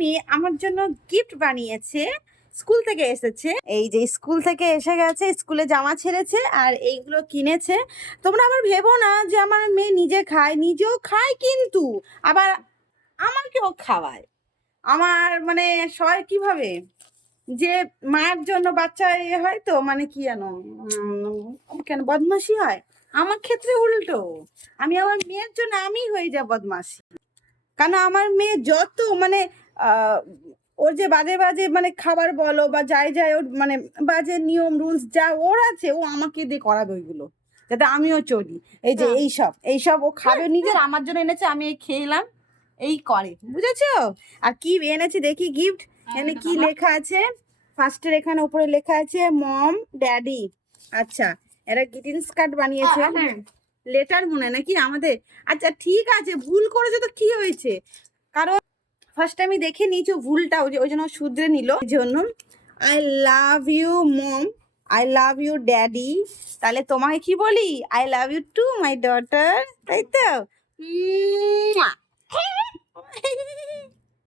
মেয়ে আমার জন্য গিফট বানিয়েছে, স্কুল থেকে এসেছে। এই যে স্কুল থেকে এসে গেছে, স্কুলে জামা ছেড়েছে আর এইগুলো কিনেছে। তোমরা আবার ভেবো না যে আমার মেয়ে নিজে খায়, নিজেও খায় কিন্তু আবার আমাকেও খাওয়ায়। আমার মানে সবাই কিভাবে যে মায়ের জন্য বাচ্চা হয় তো মানে কি জানো কেন বদমাশি হয়, আমার ক্ষেত্রে উল্টো। আমি আমার মেয়ের জন্য আমি হয়ে যাব বদমাশি। কারণ আমার মেয়ে যত মানে ওর যে বাজে বাজে মানে খাবার বলো বা যাই যাই ওর মানে বাজে নিয়ম রুলস যা ওর আছে, ও আমাকে দিয়ে করাবে ওইগুলো, যাতে আমিও চলি। এই যে এইসব ও খাবে নিজের, আমার জন্য এনেছে, আমি এই খেলাম, এই করে, বুঝেছো? আর কি এনেছে দেখি গিফট, এখানে কি লেখা আছে? ফার্স্টের এখানে উপরে লেখা আছে মম ড্যাডি। আচ্ছা, এরা গ্রিটিংস কার্ড বানিয়েছে, লেটার মনে নাকি আমাদের। আচ্ছা ঠিক আছে, ভুল করেছে তো কি হয়েছে, কারণ ফার্স্ট আমি দেখে নিয়েছি ভুলটা, ওই জন্য শুধরে নিল। এই জন্য I love you mom, I love you daddy. তাহলে তোমাকে কি বলি? I love you too my daughter, তাই তো?